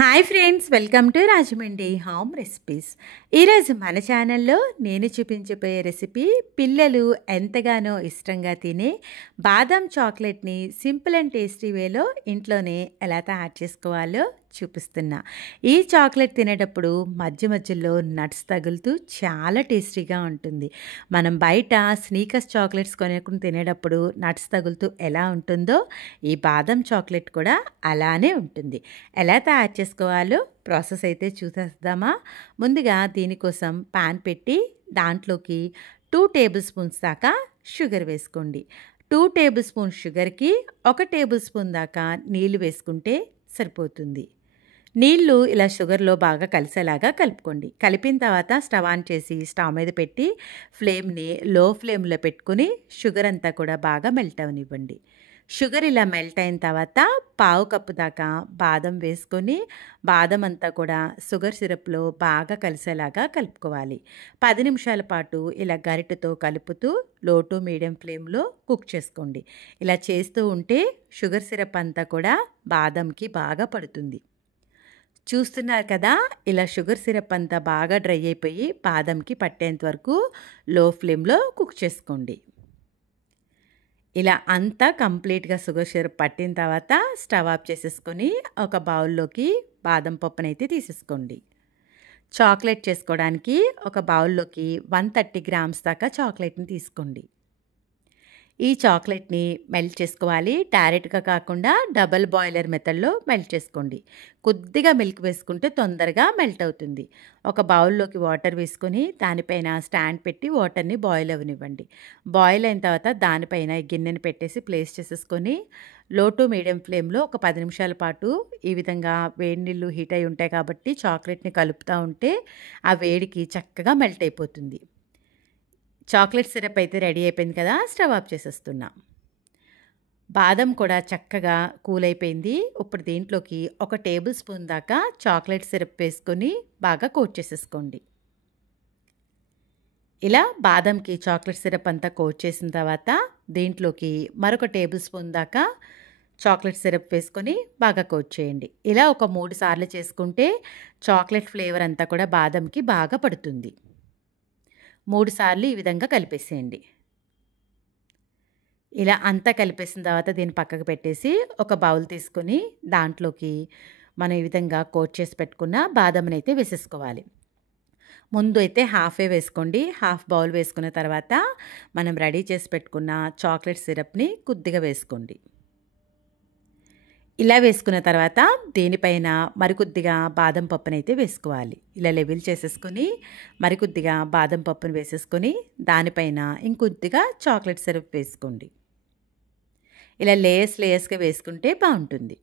Hi friends, welcome to Rajahmundry home recipes. ఈరోజు మన ఛానల్లో నేను చూపించబోయే రెసిపీ పిల్లలు ఎంతగానో ఇష్టంగా తినే బాదం చాక్లెట్ని సింపుల్ అండ్ టేస్టీ వేలో ఇంట్లోనే ఎలా తయారు చేసుకోవాలో చూపిస్తున్నా. ఈ చాక్లెట్ తినేటప్పుడు మధ్య మధ్యలో నట్స్ తగులుతూ చాలా టేస్టీగా ఉంటుంది. మనం బయట స్నీకర్స్ చాక్లెట్స్ కొనుక్కుని తినేటప్పుడు నట్స్ తగులుతూ ఎలా ఉంటుందో ఈ బాదం చాక్లెట్ కూడా అలానే ఉంటుంది. ఎలా తయారు చేసుకోవాలో ప్రాసెస్ అయితే చూసేద్దామా. ముందుగా దీనికోసం పాన్ పెట్టి దాంట్లోకి 2 టేబుల్ స్పూన్స్ దాకా షుగర్ వేసుకోండి. 2 టేబుల్ స్పూన్ షుగర్కి 1 టేబుల్ స్పూన్ దాకా నీళ్ళు వేసుకుంటే సరిపోతుంది. నీళ్ళు ఇలా షుగర్లో బాగా కలిసేలాగా కలుపుకోండి. కలిపిన తర్వాత స్టవ్ ఆన్ చేసి స్టవ్ మీద పెట్టి ఫ్లేమ్ని లో ఫ్లేమ్లో పెట్టుకుని షుగర్ అంతా కూడా బాగా మెల్ట్ అవనివ్వండి. షుగర్ ఇలా మెల్ట్ అయిన తర్వాత పావు కప్పు దాకా బాదం వేసుకొని బాదం అంతా కూడా షుగర్ సిరప్లో బాగా కలిసేలాగా కలుపుకోవాలి. 10 నిమిషాల పాటు ఇలా గరిటెతో కలుపుతూ లో టు మీడియం ఫ్లేమ్లో కుక్ చేసుకోండి. ఇలా చేస్తూ ఉంటే షుగర్ సిరప్ అంతా కూడా బాదంకి బాగా పడుతుంది. చూస్తున్నారు కదా, ఇలా షుగర్ సిరప్ అంతా బాగా డ్రై అయిపోయి బాదంకి పట్టేంత వరకు లో ఫ్లేమ్లో కుక్ చేసుకోండి. ఇలా అంతా కంప్లీట్గా షుగర్ సిరప్ పట్టిన తర్వాత స్టవ్ ఆఫ్ చేసేసుకొని ఒక బౌల్లోకి బాదం పప్పునైతే తీసేసుకోండి. చాక్లెట్ చేసుకోవడానికి ఒక బౌల్లోకి 130 గ్రామ్స్ దాకా చాక్లెట్ని తీసుకోండి. ఈ చాక్లెట్ని మెల్ట్ చేసుకోవాలి. డైరెక్ట్గా కాకుండా డబల్ బాయిలర్ మెథడ్లో మెల్ట్ చేసుకోండి. కొద్దిగా మిల్క్ వేసుకుంటే తొందరగా మెల్ట్ అవుతుంది. ఒక బౌల్లోకి వాటర్ వేసుకొని దానిపైన స్టాండ్ పెట్టి వాటర్ని బాయిల్ అవ్వనివ్వండి. బాయిల్ అయిన తర్వాత దానిపైన గిన్నెని పెట్టేసి ప్లేస్ చేసేసుకొని లో టు మీడియం ఫ్లేమ్లో ఒక 10 నిమిషాల పాటు ఈ విధంగా వేడి నీళ్ళు హీట్ అయి ఉంటాయి కాబట్టి చాక్లెట్ని కలుపుతూ ఉంటే ఆ వేడికి చక్కగా మెల్ట్ అయిపోతుంది. చాక్లెట్ సిరప్ అయితే రెడీ అయిపోయింది కదా, స్టవ్ ఆఫ్ చేసేస్తున్నా. బాదం కూడా చక్కగా కూల్ అయిపోయింది. ఇప్పుడు దీంట్లోకి 1 టేబుల్ స్పూన్ దాకా చాక్లెట్ సిరప్ వేసుకొని బాగా కోట్ చేసేసుకోండి. ఇలా బాదంకి చాక్లెట్ సిరప్ అంతా కోట్ చేసిన తర్వాత దీంట్లోకి మరొక టేబుల్ స్పూన్ దాకా చాక్లెట్ సిరప్ వేసుకొని బాగా కోట్ చేయండి. ఇలా ఒక 3 సార్లు చేసుకుంటే చాక్లెట్ ఫ్లేవర్ అంతా కూడా బాదంకి బాగా పడుతుంది. 3 సార్లు ఈ విధంగా కలిపేసేయండి. ఇలా అంతా కలిపేసిన తర్వాత దీన్ని పక్కకు పెట్టేసి ఒక బౌల్ తీసుకొని దాంట్లోకి మనం ఈ విధంగా కోట్ చేసి పెట్టుకున్న బాదంని అయితే వేసేసుకోవాలి. ముందు అయితే హాఫే వేసుకోండి. హాఫ్ బౌల్ వేసుకున్న తర్వాత మనం రెడీ చేసి పెట్టుకున్న చాక్లెట్ సిరప్ని కొద్దిగా వేసుకోండి. ఇలా వేసుకున్న తర్వాత దీనిపైన మరికొద్దిగా బాదం పప్పునైతే వేసుకోవాలి. ఇలా లెవెల్ చేసేసుకొని మరికొద్దిగా బాదం పప్పును వేసేసుకొని దానిపైన ఇంకొద్దిగా చాక్లెట్ సిరప్ వేసుకోండి. ఇలా లేయర్స్గా వేసుకుంటే బాగుంటుంది.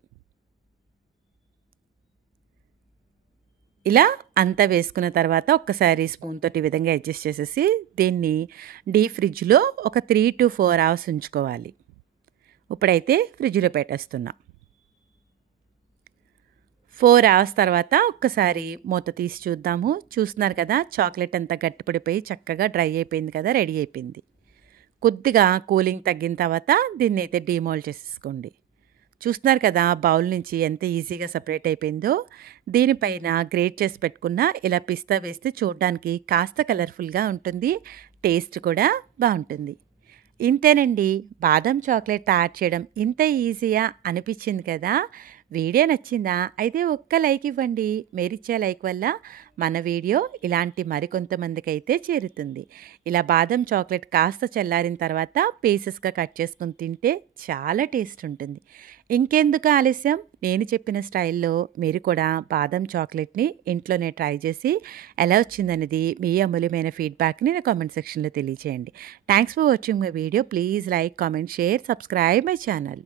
ఇలా అంతా వేసుకున్న తర్వాత ఒక్కసారి స్పూన్ తోటి ఈ విధంగా అడ్జస్ట్ చేసేసి దీన్ని డీప్ ఫ్రిడ్జ్లో ఒక 3 to 4 అవర్స్ ఉంచుకోవాలి. ఇప్పుడైతే ఫ్రిడ్జ్లో పెట్టేస్తున్నా. 4 అవర్స్ తర్వాత ఒక్కసారి మూత తీసి చూద్దాము. చూస్తున్నారు కదా, చాక్లెట్ అంతా గట్టిపడిపోయి చక్కగా డ్రై అయిపోయింది కదా, రెడీ అయిపోయింది. కొద్దిగా కూలింగ్ తగ్గిన తర్వాత దీన్ని అయితే డీమోల్డ్ చేసేసుకోండి. చూస్తున్నారు కదా, బౌల్ నుంచి ఎంత ఈజీగా సపరేట్ అయిపోయిందో. దీనిపైన గ్రేట్ చేసి పెట్టుకున్న ఇలా పిస్తా వేస్తే చూడడానికి కాస్త కలర్ఫుల్గా ఉంటుంది, టేస్ట్ కూడా బాగుంటుంది. ఇంతేనండి, బాదం చాక్లెట్ తయారు చేయడం ఇంత ఈజీయా అనిపించింది కదా. వీడియో నచ్చిందా? అయితే ఒక్క లైక్ ఇవ్వండి. మీరిచ్చే లైక్ వల్ల మన వీడియో ఇలాంటి మరికొంతమందికి అయితే చేరుతుంది. ఇలా బాదం చాక్లెట్ కాస్త చల్లారిన తర్వాత పీసెస్గా కట్ చేసుకుని తింటే చాలా టేస్ట్ ఉంటుంది. ఇంకెందుకు ఆలస్యం, నేను చెప్పిన స్టైల్లో మీరు కూడా బాదం చాక్లెట్ని ఇంట్లోనే ట్రై చేసి ఎలా వచ్చిందనేది మీ అమూల్యమైన ఫీడ్బ్యాక్ని నా కామెంట్ సెక్షన్లో తెలియజేయండి. Thanks for watching my video. Please like, comment, share, subscribe my channel.